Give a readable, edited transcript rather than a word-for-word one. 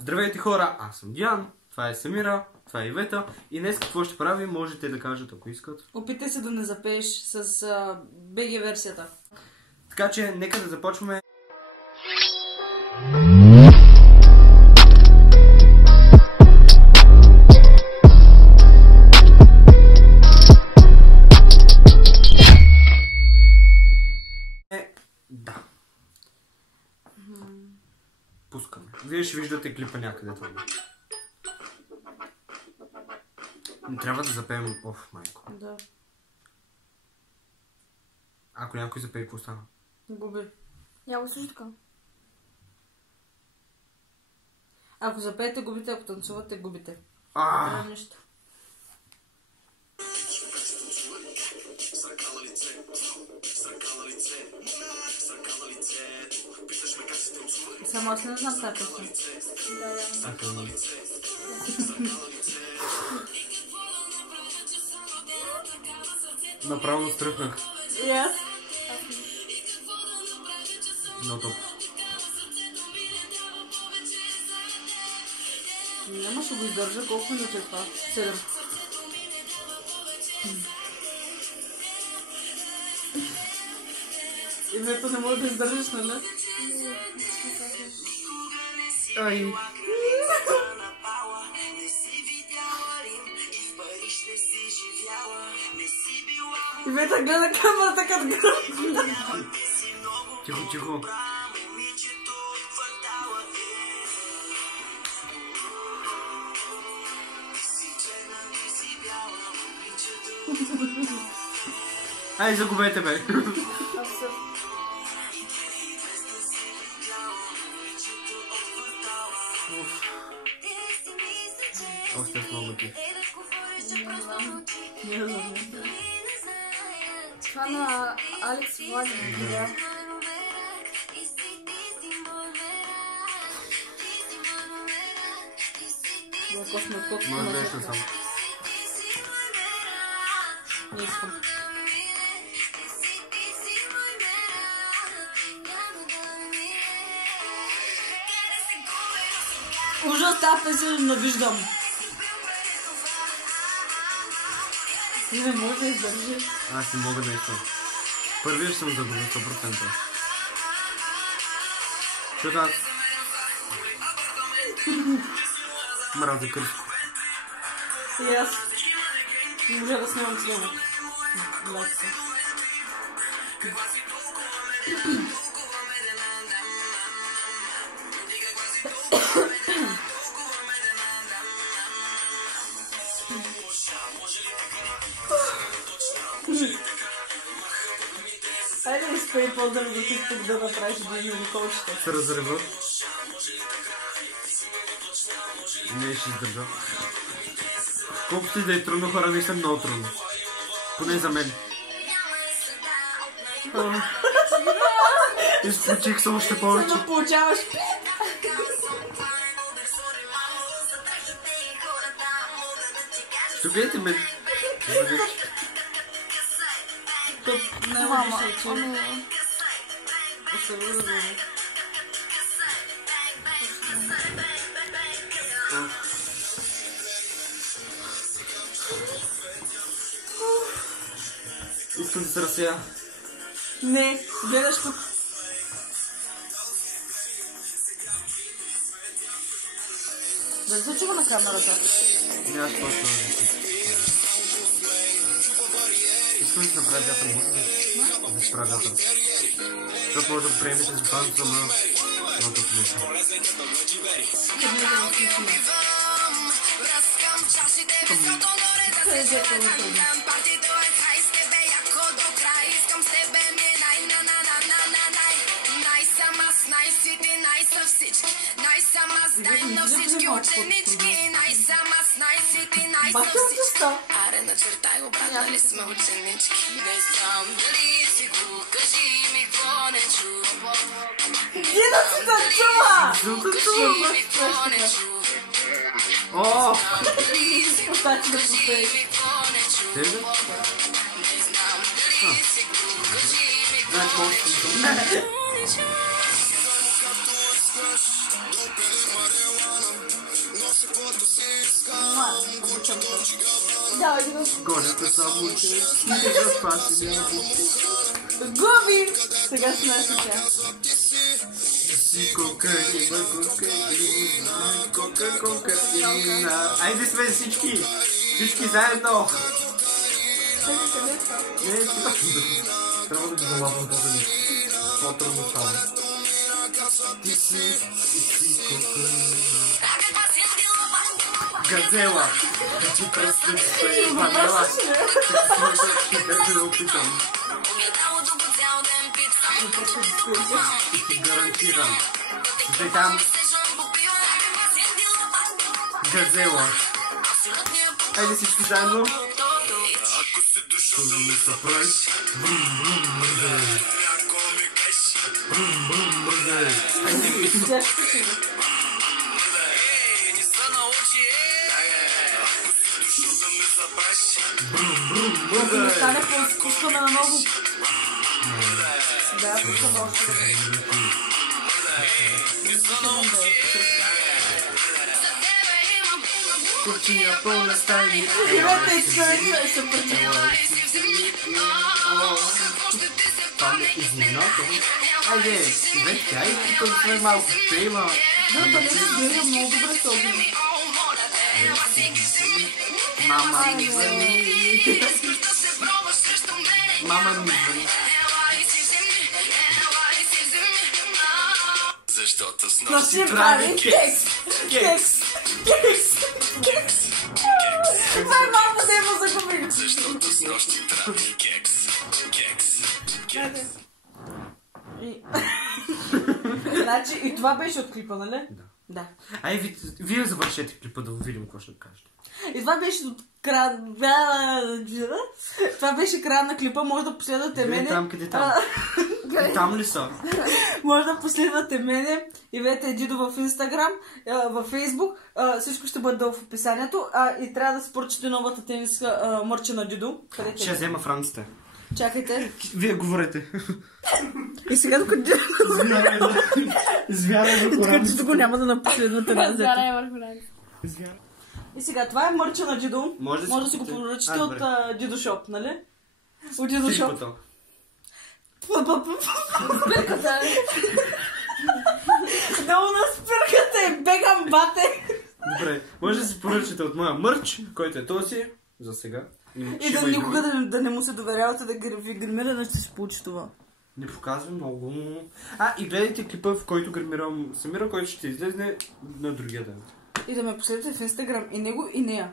Здравейте хора, аз съм Диан, това е Самира, това е Ивета и днес какво ще правим, можете да кажат ако искат. Опитай се да не запееш с BG версията. Така че нека да започваме. Да. Пускаме. Вие ще виждате клипа някъде това. Не трябва да запеем оф, майко. Да. Ако някой запее, какво стана? Губи. Я го също така. Ако запеете, губите, ако танцувате, губите. А. Нещо. Само аз не знам тази песен. Направо настръхнах. И аз? Но топ. Няма ще го издържа. Колко минути е това? 7. Името не може да издържиш, нали? Ай. Ивета гледа камерата като гръм. Тихо, тихо. Ай, загубете бе. Още с много ти. Не знам. Това на Алекс Владимир. Да. Въпрос на отколко Може да е сам. Не искам. Ужас, тази песен ненавиждам. Не може да издържи. Аз не мога да искам. Първият съм загубил 100%. Защото аз... мразя Криско. И аз не може да снимам с него. Влази се. Хайде да спей по-дърво да ти тук да направиш движение колчета. Се разрева. Не ще издържа. Колкото и да е трудно, хора, не съм много трудно. Поне за мен. Изпочих се още повече. Само получаваш. Чукайте ме. Тук не Мама, може да ами... се върза. Искам да се разсея. Не, гледаш тук. Да се чува на камерата. Нямаш просто да си. Искам да се направя вятър музика. Да се правя вятър. Защото може да приемете с панца на много смисъл. Аре, начертай го, брат, нали сме ученички? Не знам дали си го, кажи ми какво не чу. Где да си танцува? Кажи ми какво не чу. О! Остати да попееш. Те ли? Не знам дали си го, кажи ми Знаеш какво колко не чу. съм това. Давай да го. Гонята само те. Не да спаси, няма Губи! Сега си наши тя. си кокаина. Айде сме всички! Всички заедно! Не, трябва да ги залазвам по-дълго. По-трудно става. Ти си кокаина. Газела! Ти просто стои ванела. Как да опитам? И ти гарантирам. Стой там. Газела. Айде всички заедно. Ако ми се правиш. Не стане по-спускаме на ново. Да, по-спускаме. Кухня пълна стайни. Имате експеримент, ще прочитам. Там е изненада. Айде, вече тя и тук сме малко пейма. Да, да не се гледа много добре с огън. Мама ми звъни. Мама ми звъни. Защото с Но си прави кекс! Кекс! Кекс! Кекс! Това е малко да има загубили. Защото с нощи прави кекс. Кекс. Кекс. Значи и това беше от клипа, нали? Да. Ай, вие завършете клипа да видим какво ще кажете. И това беше от края... Това беше края на клипа, може да последвате мене. Там, къде там? Там ли са? Може да последвате мене, Ивета Дидо в Инстаграм, във Фейсбук. Всичко ще бъде в описанието. И трябва да си поръчате новата тениска мърче на Дидо. Къде Ще взема франците. Чакайте. Вие говорете. И сега докато Дидо... Звяра върху Докато Дидо няма да напоследвате разето. Зарай върху нас. И сега, това е мърча на Дидо. Може Да си го купите. поръчате от Дидо Шоп, нали? От Дидо Шоп. Трикото. Долу на спирката бегам бате. Добре, може да си поръчате от моя мърч, който е този, за сега. И да никога да не му се доверявате да ви гримира, да ще се получи това. Не показвам много. И гледайте клипа, в който гримирам Самира, който ще излезне на другия ден. И да ме последвате в Инстаграм и него и нея.